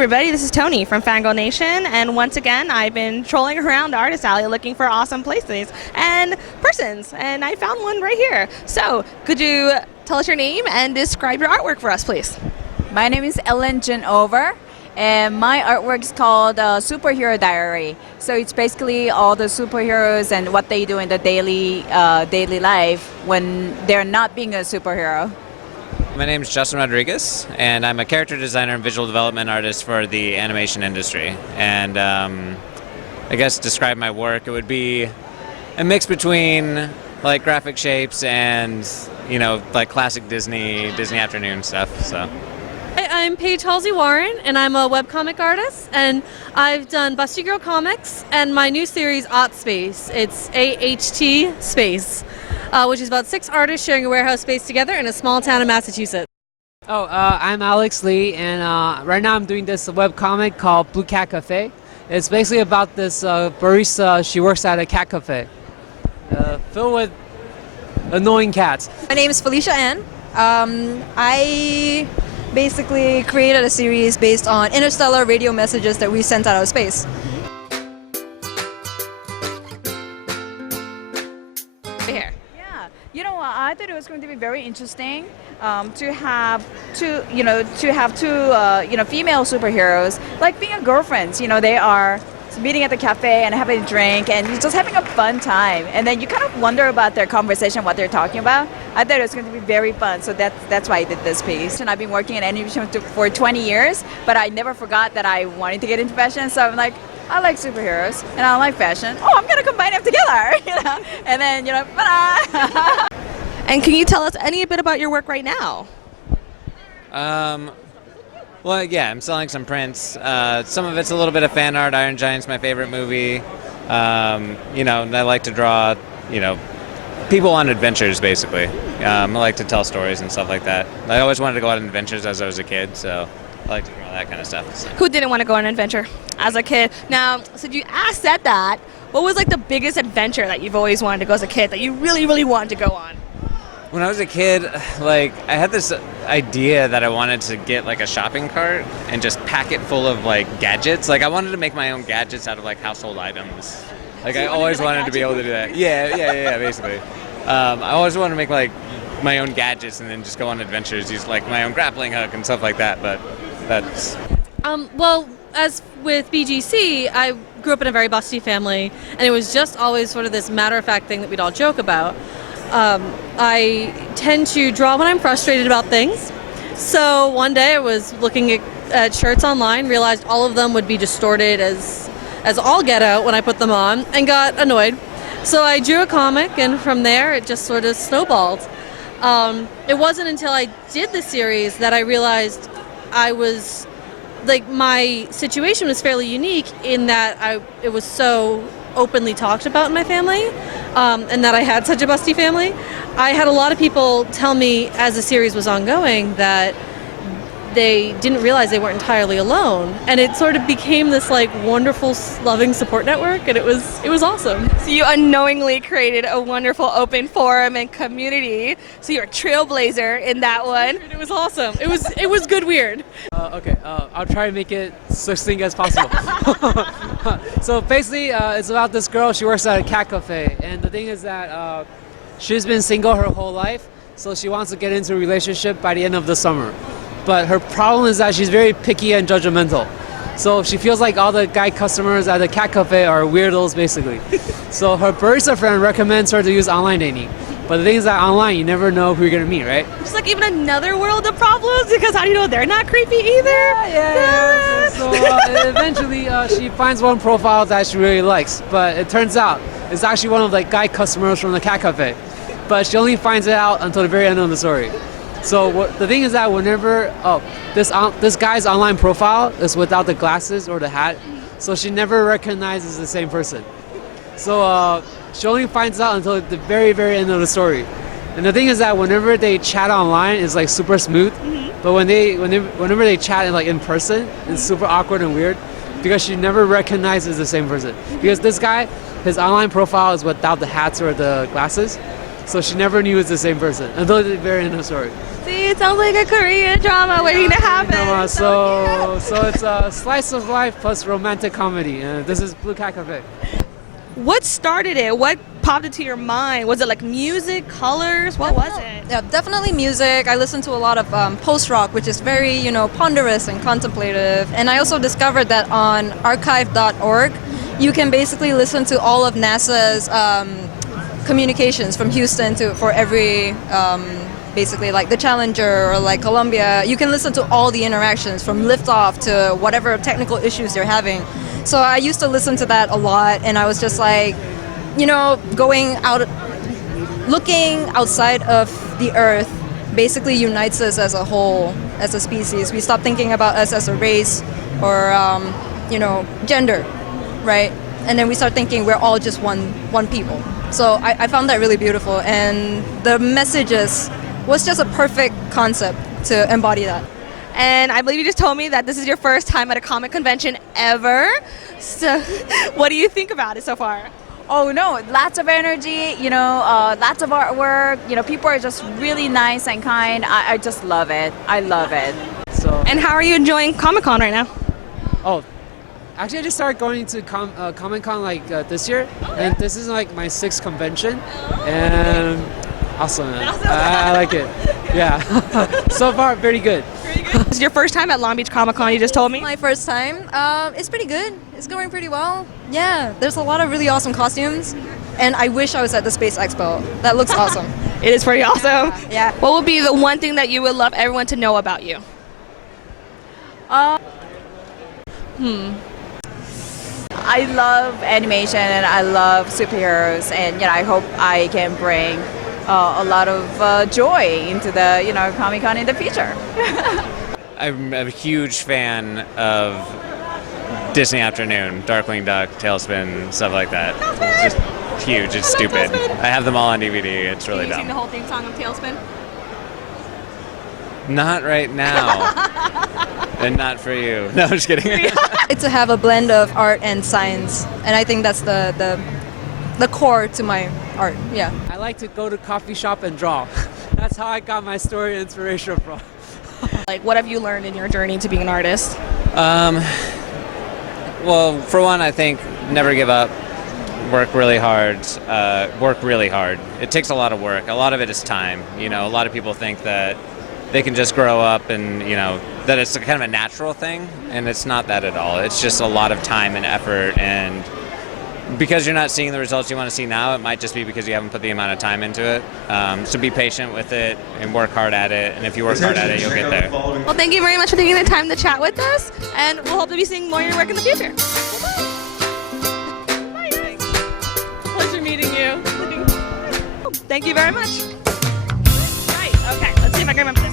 everybody, this is Tony from Fangirl Nation, and once again I've been trolling around Artist Alley looking for awesome places and persons, and I found one right here. So, could you tell us your name and describe your artwork for us, please? My name is Ellen Janover, and my artwork is called Superhero Diary. So it's basically all the superheroes and what they do in the daily life when they're not being a superhero. My name is Justin Rodriguez, and I'm a character designer and visual development artist for the animation industry. And I guess describe my work, it would be a mix between like graphic shapes and, you know, like classic Disney afternoon stuff. So. I'm Paige Halsey Warren, and I'm a webcomic artist, and I've done Busty Girl Comics and my new series, Art Space. It's AHT Space, which is about 6 artists sharing a warehouse space together in a small town in Massachusetts. I'm Alex Lee, and right now I'm doing this webcomic called Blue Cat Cafe. It's basically about this barista. She works at a cat cafe filled with annoying cats. My name is Felicia Ann. I basically created a series based on interstellar radio messages that we sent out of space. Here. Yeah, you know what? I thought it was going to be very interesting to have two female superheroes, like being girlfriends. You know, they are meeting at the cafe and having a drink and just having a fun time. And then you kind of wonder about their conversation, what they're talking about. I thought it was going to be very fun, so that's why I did this piece. And I've been working in animation for 20 years, but I never forgot that I wanted to get into fashion. So I'm like, I like superheroes and I like fashion. Oh, I'm gonna combine them together, you know. And then, you know, ta-da! And can you tell us any bit about your work right now? Well, yeah, I'm selling some prints. Some of it's a little bit of fan art. Iron Giant's my favorite movie. You know, and I like to draw, you know, people on adventures, basically. I like to tell stories and stuff like that. I always wanted to go on adventures as I was a kid, so I like to draw that kind of stuff. So. Who didn't want to go on an adventure as a kid? Now, so you said that, what was like the biggest adventure that you've always wanted to go as a kid that you really, really wanted to go on? When I was a kid, like, I had this idea that I wanted to get like a shopping cart and just pack it full of like gadgets. Like, I wanted to make my own gadgets out of like household items. Like, I always wanted to be able to do that. Yeah, basically. I always wanted to make like my own gadgets and then just go on adventures, use like my own grappling hook and stuff like that. But that's. Well, as with BGC, I grew up in a very busty family, and it was just always sort of this matter-of-fact thing that we'd all joke about. I tend to draw when I'm frustrated about things. So one day I was looking at shirts online, realized all of them would be distorted as all get out when I put them on, and got annoyed. So I drew a comic, and from there it just sort of snowballed. It wasn't until I did the series that I realized I was, like, my situation was fairly unique in that it was so openly talked about in my family, and that I had such a busty family. I had a lot of people tell me as the series was ongoing that they didn't realize they weren't entirely alone, and it sort of became this like wonderful, loving support network, and it was awesome. So you unknowingly created a wonderful open forum and community. So you're a trailblazer in that one. It was awesome. It was good weird. I'll try to make it succinct as possible. So basically, it's about this girl. She works at a cat cafe, and the thing is that she's been single her whole life, so she wants to get into a relationship by the end of the summer. But her problem is that she's very picky and judgmental. So she feels like all the guy customers at the cat cafe are weirdos, basically. So her barista friend recommends her to use online dating. But the thing is that online, you never know who you're going to meet, right? It's like even another world of problems, because how do you know they're not creepy either? Yeah. So eventually she finds one profile that she really likes. But it turns out it's actually one of the guy customers from the cat cafe. But she only finds it out until the very end of the story. So the thing is that whenever this guy's online profile is without the glasses or the hat, so she never recognizes the same person. So she only finds out until the very, very end of the story. And the thing is that whenever they chat online, it's like super smooth. But whenever they chat like in person, it's super awkward and weird because she never recognizes the same person. Because this guy, his online profile is without the hats or the glasses. So she never knew it was the same person until the very end of the story. See, It sounds like a Korean drama waiting to happen. So it's a slice of life plus romantic comedy. And this is Blue Cat Cafe. What started it? What popped into your mind? Was it like music, colors? What was it? Yeah, definitely music. I listen to a lot of post-rock, which is very, ponderous and contemplative. And I also discovered that on archive.org, you can basically listen to all of NASA's communications from Houston for every, basically like the Challenger or like Columbia. You can listen to all the interactions from liftoff to whatever technical issues they're having. So I used to listen to that a lot, and I was just like, going out, looking outside of the Earth basically unites us as a whole, as a species. We stop thinking about us as a race or, gender, right? And then we start thinking we're all just one people. So I found that really beautiful, and the messages was just a perfect concept to embody that. And I believe you just told me that this is your first time at a comic convention ever. So what do you think about it so far? Oh no, lots of energy, lots of artwork. People are just really nice and kind. I just love it. I love it. So And how are you enjoying Comic-Con right now? oh, actually I just started going to Comic Con like this year, and this is like my 6th convention, and awesome. Man. I like it. Yeah, so far very good. This is your first time at Long Beach Comic-Con, you just told me? My first time. It's pretty good. It's going pretty well. Yeah, there's a lot of really awesome costumes, and I wish I was at the Space Expo. That looks awesome. It is pretty awesome. Yeah. What would be the one thing that you would love everyone to know about you? I love animation and I love superheroes, and I hope I can bring a lot of joy into the Comic-Con in the future. I'm a huge fan of Disney Afternoon, Darkwing Duck, Tailspin, stuff like that. It's just huge. It's stupid. I have them all on DVD. It's really dumb. whole theme song of Tailspin? Not right now. And not for you. No, I'm just kidding. It's to have a blend of art and science, and I think that's the core to my art. Yeah. I like to go to coffee shop and draw. That's how I got my story inspiration from. Like, what have you learned in your journey to being an artist? Well, for one, I think never give up. Work really hard. It takes a lot of work. A lot of it is time. A lot of people think that they can just grow up and, that it's kind of a natural thing, and it's not that at all. It's just a lot of time and effort, and because you're not seeing the results you want to see now, it might just be because you haven't put the amount of time into it. So be patient with it and work hard at it, and if you work hard at it, you'll get there. Well, thank you very much for taking the time to chat with us, and we'll hope to be seeing more of your work in the future. Bye. Pleasure meeting you. Thank you very much. Right, okay, let's see if I can remember this.